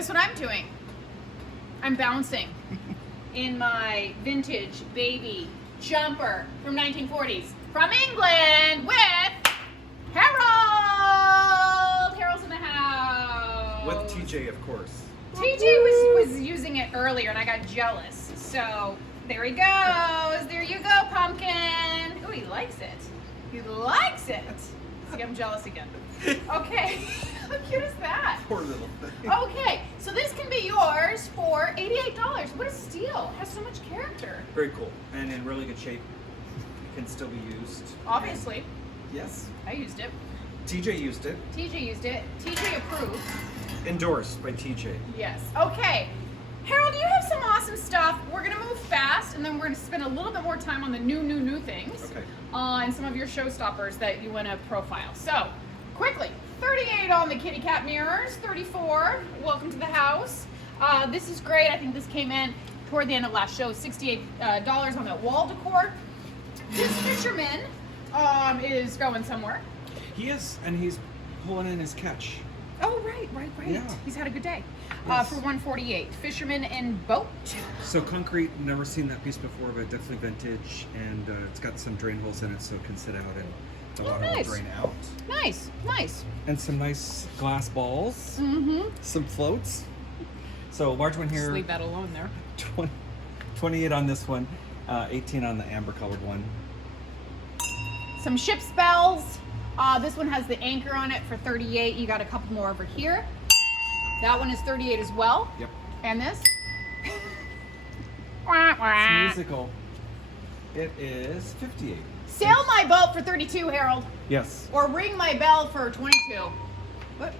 Guess what I'm doing? I'm bouncing in my vintage baby jumper from 1940s from England with Harold. Harold's in the house. With TJ, of course. TJ was using it earlier and I got jealous. So there he goes. There you go, Pumpkin. Oh, he likes it. He likes it. See, I'm jealous again. Okay. How cute is that? Poor little thing. Okay, so this can be yours for $88. What a steal. It has so much character. Very cool. And in really good shape. Can still be used. Obviously. And yes. I used it. TJ used it. TJ used it. TJ approved. Endorsed by TJ. Yes. Okay. Harold, you have some awesome stuff. We're going to move fast, and then we're going to spend a little bit more time on the new things. Okay. And some of your showstoppers that you want to profile. So, quickly, 38 on the kitty cat mirrors, 34. Welcome to the house. This is great. I think this came in toward the end of last show. $68 on that wall decor. This fisherman is going somewhere. He is, and he's pulling in his catch. Oh, right. Yeah. He's had a good day. Yes. For $148. Fisherman and boat. So concrete, never seen that piece before, but definitely vintage, and it's got some drain holes in it, so it can sit out and the water nice. will drain out. Nice. And some nice glass balls. Mm-hmm. Some floats. So large one here. Just leave that alone there. 28 on this one, 18 on the amber colored one. Some ship's bells. This one has the anchor on it for 38. You got a couple more over here. That one is 38 as well. Yep. And this? It's musical. It is 58. Sail my boat for 32, Harold. Yes. Or ring my bell for 22. What?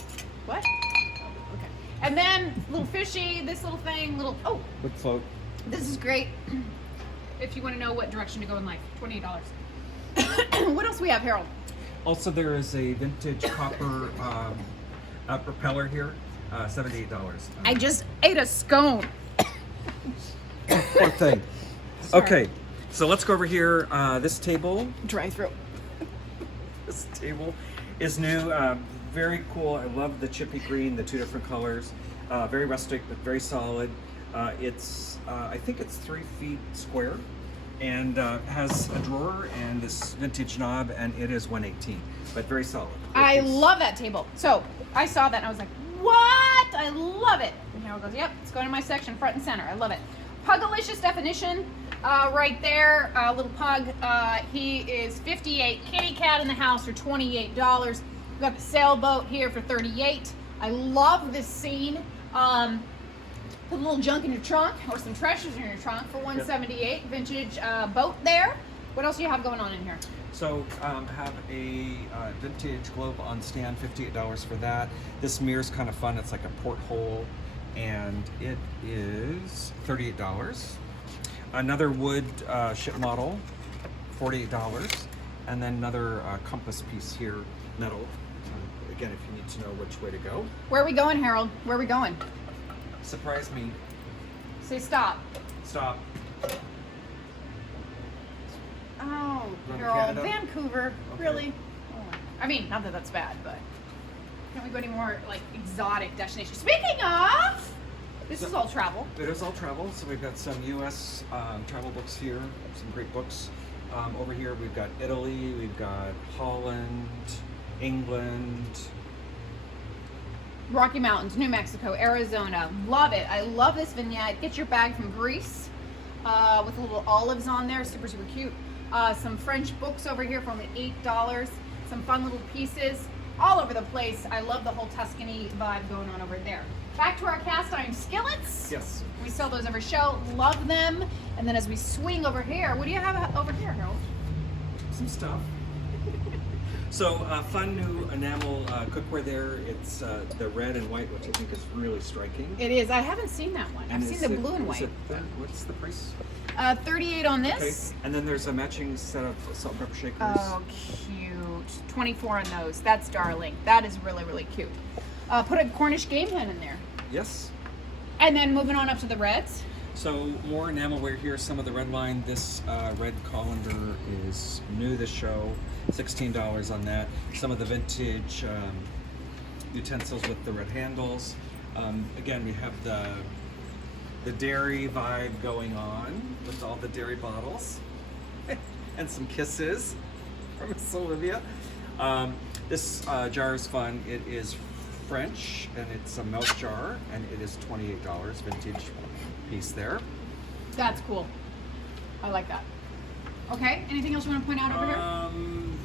Oh, okay. And then little fishy, this little thing, oh, With float. this is great. If you want to know what direction to go in life, $28. What else we have, Harold? Also, there is a vintage copper propeller here, $78. I just ate a scone. Poor thing. Sorry. Okay, so let's go over here. This table. Dry throat. This table is new. Very cool. I love the chippy green, the two different colors. Very rustic, but very solid. It's I think it's 3 feet square, and has a drawer and this vintage knob, and it is $118, but very solid. I love that table. So I saw that and I was like, what? I love it. And Harold goes, yep, it's going in my section, front and center. I love it. Pugalicious definition right there. Little pug. He is 58. Kitty cat in the house for $28. We've got the sailboat here for 38. I love this scene. Put a little junk in your trunk or some treasures in your trunk for $178. Vintage boat there. What else do you have going on in here? So have a vintage globe on stand, $58 for that. This mirror's kind of fun. It's like a porthole, and it is $38. Another wood ship model, $48, and then another compass piece here, metal. Again, if you need to know which way to go. Where are we going, Harold? Where are we going? Surprise me. Say stop. Stop. Oh, Going to Harold, Canada? Vancouver, Okay. really? Oh, I mean, not that that's bad, but can't we go any more like exotic destinations? Speaking of, this is all travel. It is all travel, so we've got some U.S. Travel books here, some great books. Over here we've got Italy, we've got Holland, England. Rocky Mountains, New Mexico, Arizona. Love it. I love this vignette. Get your bag from Greece with little olives on there. Super, super cute. Some French books over here for only $8. Some fun little pieces all over the place. I love the whole Tuscany vibe going on over there. Back to our cast iron skillets. Yes. We sell those every show. Love them. And then as we swing over here, what do you have over here, Harold? Some stuff. So fun new enamel cookware there. It's the red and white, which I think is really striking. It is. I haven't seen that one. I've And seen is the it- blue and is white. it what's the price? 38 on Okay. this. And then there's a matching set of salt and pepper shakers. Oh, cute. 24 on those. That's darling. That is really, really cute. Put a Cornish game hen in there. Yes. And then moving on up to the reds. So more enamelware here. Some of the red line. This red colander is new this show. $16 on that. Some of the vintage utensils with the red handles. Again, we have the dairy vibe going on with all the dairy bottles and some kisses from Miss Olivia. This jar is fun. It is French and it's a milk jar and it is $28, vintage piece there. That's cool. I like that. Okay, anything else you want to point out over here?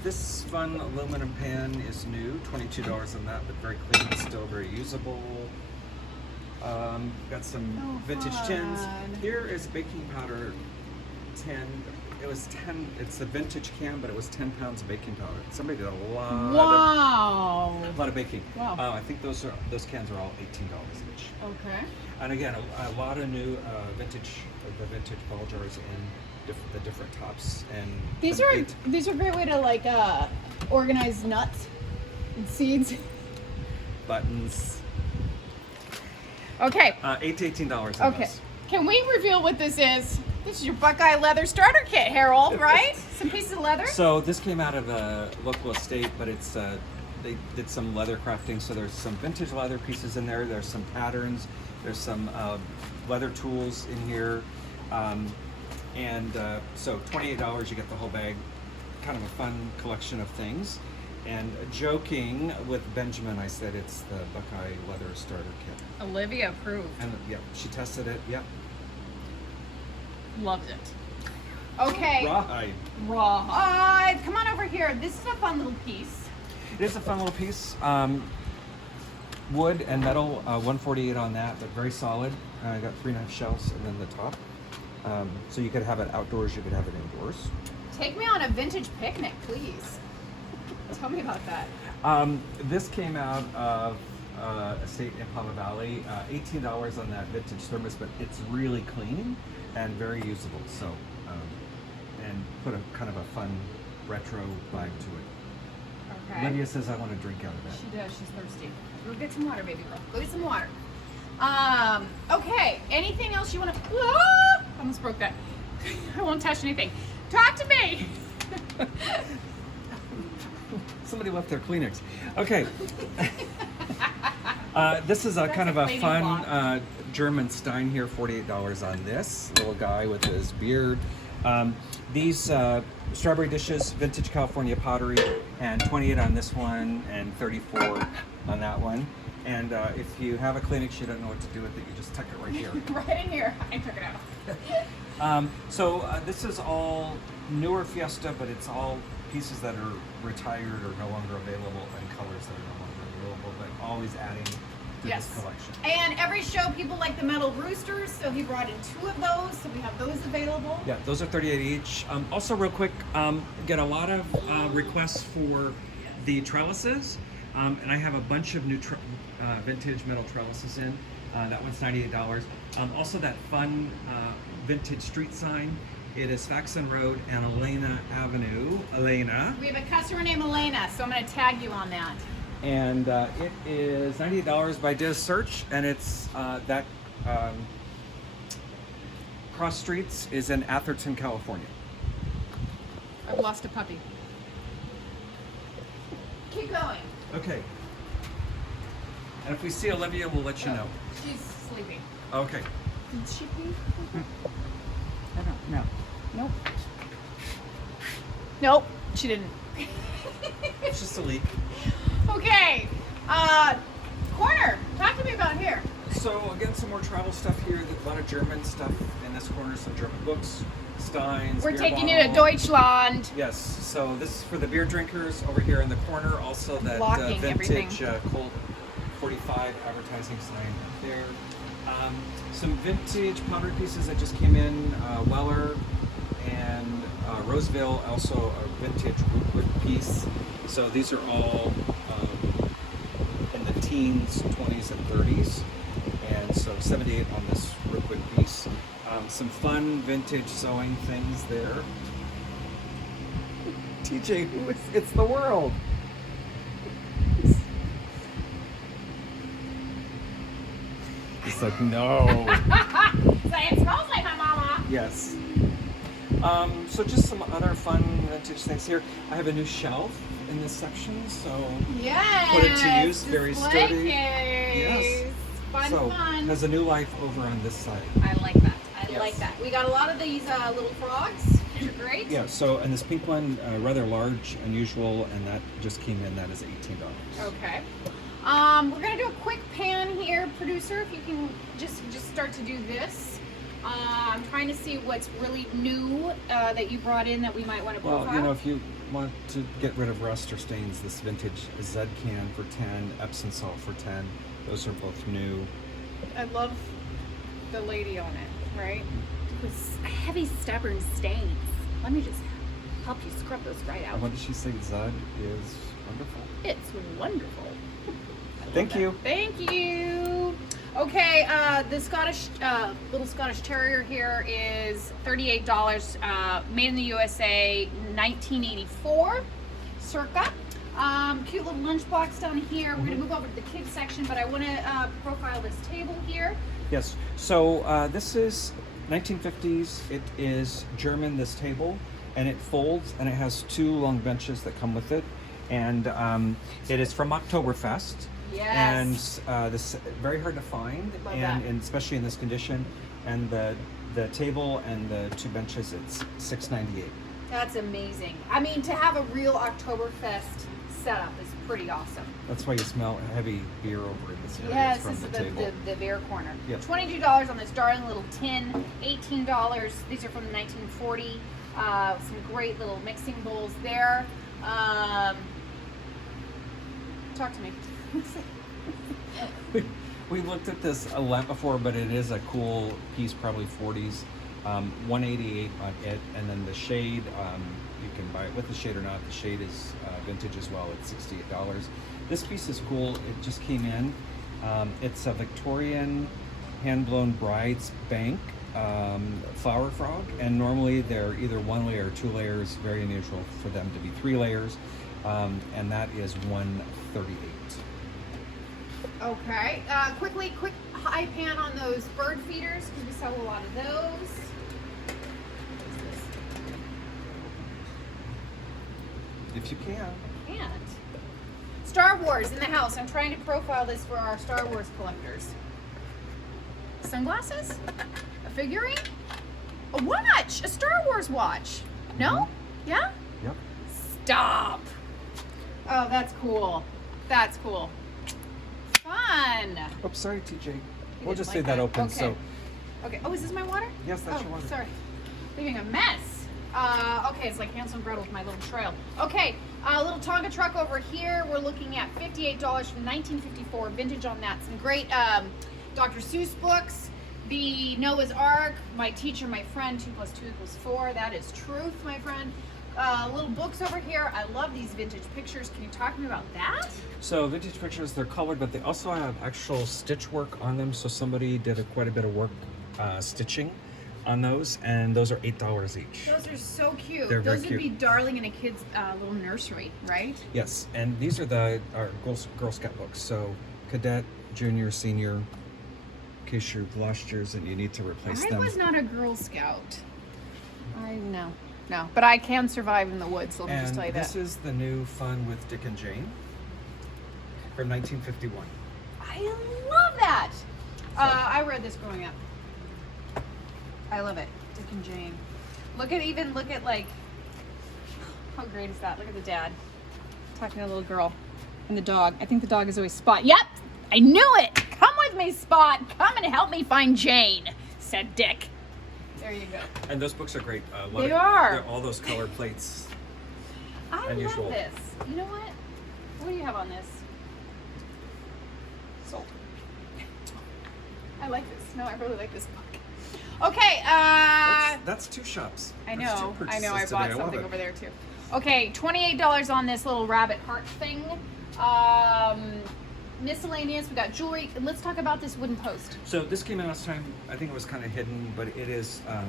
This fun aluminum pan is new, $22 on that, but very clean, still very usable. Got some vintage tins. fun. Here is baking powder tin. It was 10, it's a vintage can, but it was 10 pounds of baking powder. Somebody did a Wow. lot of baking. Wow. I think those cans are all $18 each. Okay. And again, a lot of new the vintage ball jars in the different tops. And These are a great way to like organize nuts and seeds. buttons. Okay. $8 to $18 on Okay. those. Can we reveal what this is? This is your Buckeye leather starter kit, Harold, right? Some pieces of leather. So this came out of a local estate, but it's they did some leather crafting. So there's some vintage leather pieces in there. There's some patterns. There's some leather tools in here, so $28 you get the whole bag. Kind of a fun collection of things. And joking with Benjamin, I said it's the Buckeye leather starter kit. Olivia approved. And yep, she tested it. Yep. Loved it. Okay. Right. Rawhide. Come on over here. This is a fun little piece. It is a fun little piece. Wood and metal, 148 on that, but very solid. I got 3.5 shelves and then the top. So you could have it outdoors, you could have it indoors. Take me on a vintage picnic, please. Tell me about that. This came out of estate in Palma Valley. $18 on that vintage thermos, but it's really clean and very usable. So, and put a kind of a fun retro vibe to it. Okay. Lydia says I want to drink out of that. She does. She's thirsty. Go get some water, baby girl. Go get some water. Okay. Anything else you want to? Ah! Almost broke that. I won't touch anything. Talk to me. Somebody left their Kleenex. Okay. This is a That's kind a of a cleaning fun block. Germanstein here, $48 on this little guy with his beard. These strawberry dishes, vintage California pottery, and 28 on this one, and 34 on that one. And if you have a Kleenex, you don't know what to do with it, you just tuck it right here. Right in here. I took it out. This is all newer Fiesta, but it's all pieces that are retired or no longer available, and colors that are no longer available, but always adding to Yes. this collection. And every show, people like the metal roosters, so he brought in 2 of those, so we have those available. Yeah, those are 38 each. Also, real quick, get a lot of requests for the trellises, and I have a bunch of new vintage metal trellises in. That one's $98. Also, that fun vintage street sign. It is Faxon Road and Elena Avenue. Elena. We have a customer named Elena, so I'm going to tag you on that. And it is $98 by Diz Search, and it's Cross Streets is in Atherton, California. I've lost a puppy. Keep going. Okay. And if we see Olivia, we'll let you know. She's sleeping. Okay. Did she pee? I don't know. Nope. Nope, she didn't. It's just a leak. Okay. Corner. Talk to me about here. So again, some more travel stuff here. There's a lot of German stuff in this corner. Some German books, Steins. We're beer taking you to bottle. Deutschland. Yes. So this is for the beer drinkers over here in the corner. Also that Blocking vintage Colt 45 advertising sign up there. Some vintage pottery pieces that just came in. Weller and Roseville. Also a vintage rootwood piece. So these are all in the teens, 20s, and 30s. And so 78 on this rootwood piece. Some fun vintage sewing things there. TJ, it's the world. It's like, no. Say it smells like my mama. Yes. So just some other fun vintage things here. I have a new shelf in this section, so Yes. put it to use. Very display sturdy. Case. Yes. Fun So fun. has a new life over on this side. I like that. I Yes. like that. We got a lot of these little frogs, which are great. Yeah. So and this pink one, rather large, unusual, and that just came in. That is $18. Okay. We're gonna do a quick pan here, producer. If you can just start to do this. I'm trying to see what's really new that you brought in that we might want to profile. Well, if you want to get rid of rust or stains, this vintage Zed can for 10, Epsom salt for 10. Those are both new. I love the lady on it, right? With heavy, stubborn stains. Let me just help you scrub those right out. What did she say? Zed is wonderful. It's wonderful. Thank you. Thank you. Okay, the Scottish little Scottish Terrier here is $38. Made in the USA, 1984, circa. Cute little lunchbox down here. We're gonna move over to the kids section, but I want to profile this table here. Yes. So this is 1950s. It is German, this table, and it folds, and it has 2 long benches that come with it. And it is from Oktoberfest. Yes. And this very hard to find, Love and, that. and especially in this condition. And the table and the 2 benches, it's $6.98. That's amazing. I mean, to have a real Oktoberfest setup is pretty awesome. That's why you smell heavy beer over in this area. Yes, It's from this is the table. the beer corner. Yep. $22 on this darling little tin. $18. These are from 1940. Some great little mixing bowls there. Talk to me. We've looked at this a lot before, but it is a cool piece, probably 40s. $188 on it, and then the shade, you can buy it with the shade or not. The shade is vintage as well. It's $68. This piece is cool. It just came in. It's a Victorian hand-blown bride's bank flower frog, and normally they're either 1 layer or 2 layers. Very unusual for them to be 3 layers, and that is $138. Okay. Quick high pan on those bird feeders because we sell a lot of those. If you can. And Star Wars in the house. I'm trying to profile this for our Star Wars collectors. Sunglasses? A figurine? A watch! A Star Wars watch! No? Yeah? Yep. Stop! Oh, that's cool. That's cool. Fun! Oops, sorry, TJ. You We'll didn't just like leave that open. Okay. So, Okay. Oh, is this my water? yes, that's your water. Sorry. Leaving a mess. Okay, it's like Hansel and Gretel with my little trail. Okay, a little Tonka Truck over here. We're looking at $58 from 1954, vintage on that. Some great Dr. Seuss books. The Noah's Ark, my teacher, my friend, 2 + 2 = 4. That is truth, my friend. Little books over here. I love these vintage pictures. Can you talk to me about that? So vintage pictures, they're colored, but they also have actual stitch work on them. So somebody did quite a bit of work stitching on those, and those are $8 each. Those are so cute. They're very Those would be cute. darling in a kid's little nursery, right? Yes, and these are our Girl Scout books. So cadet, junior, senior, in case you've lost yours and you need to replace I them. was not a Girl Scout. No, but I can survive in the woods. So let me just And tell you this that. is the new Fun with Dick and Jane from 1951. I love that. I read this growing up. I love it, Dick and Jane. Look at like, how great is that? Look at the dad talking to a little girl and the dog. I think the dog is always Spot. Yep, I knew it. Come with me, Spot. Come and help me find Jane, said Dick. There you go. And those books are great. They are. All those color plates. I Unusual. love this. You know what? What do you have on this? Sold. I like this. No, I really like this book. Okay. That's 2 shops. I That's 2 know. I purchases know. I today. bought love something it. over there too. Okay, $28 on this little rabbit heart thing. Miscellaneous. We got jewelry. And let's talk about this wooden post. So this came in last time. I think it was kind of hidden, but it is. Are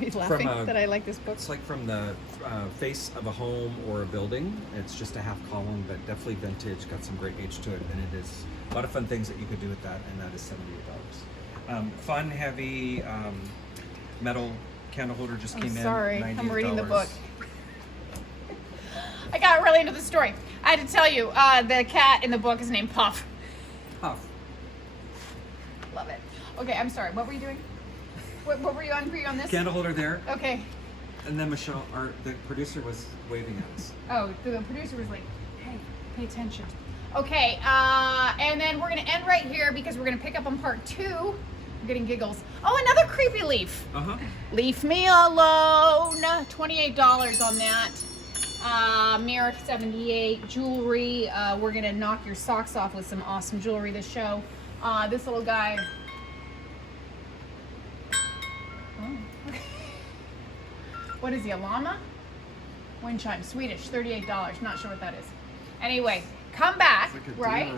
you laughing a- that I like this book? It's like from the face of a home or a building. It's just a half column, but definitely vintage. Got some great age to it, and it is a lot of fun things that you could do with that, and that is $78. Fun, heavy metal candle holder just I'm came in. sorry. I'm reading the $98. book. I got really into the story. I had to tell you, the cat in the book is named Puff. tough. Love it. Okay, I'm sorry. What were you doing? What were you on? Were you on this? Candle holder there, Okay. and then Michelle, the producer, was waving at us. Oh, the producer was like, hey, pay attention. Okay, and then we're going to end right here because we're going to pick up on part 2. I'm getting giggles. Oh, another creepy leaf. Leave me alone. $28 on that. Mirror 78. Jewelry. We're going to knock your socks off with some awesome jewelry this show. This little guy. Oh. What is he, a llama? Wind chime, Swedish, $38. Not sure what that is. Anyway, come back, right?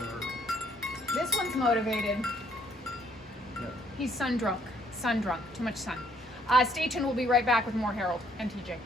This one's motivated. Yep. He's sun drunk. Too much sun. Stay tuned. We'll be right back with more Harold and TJ.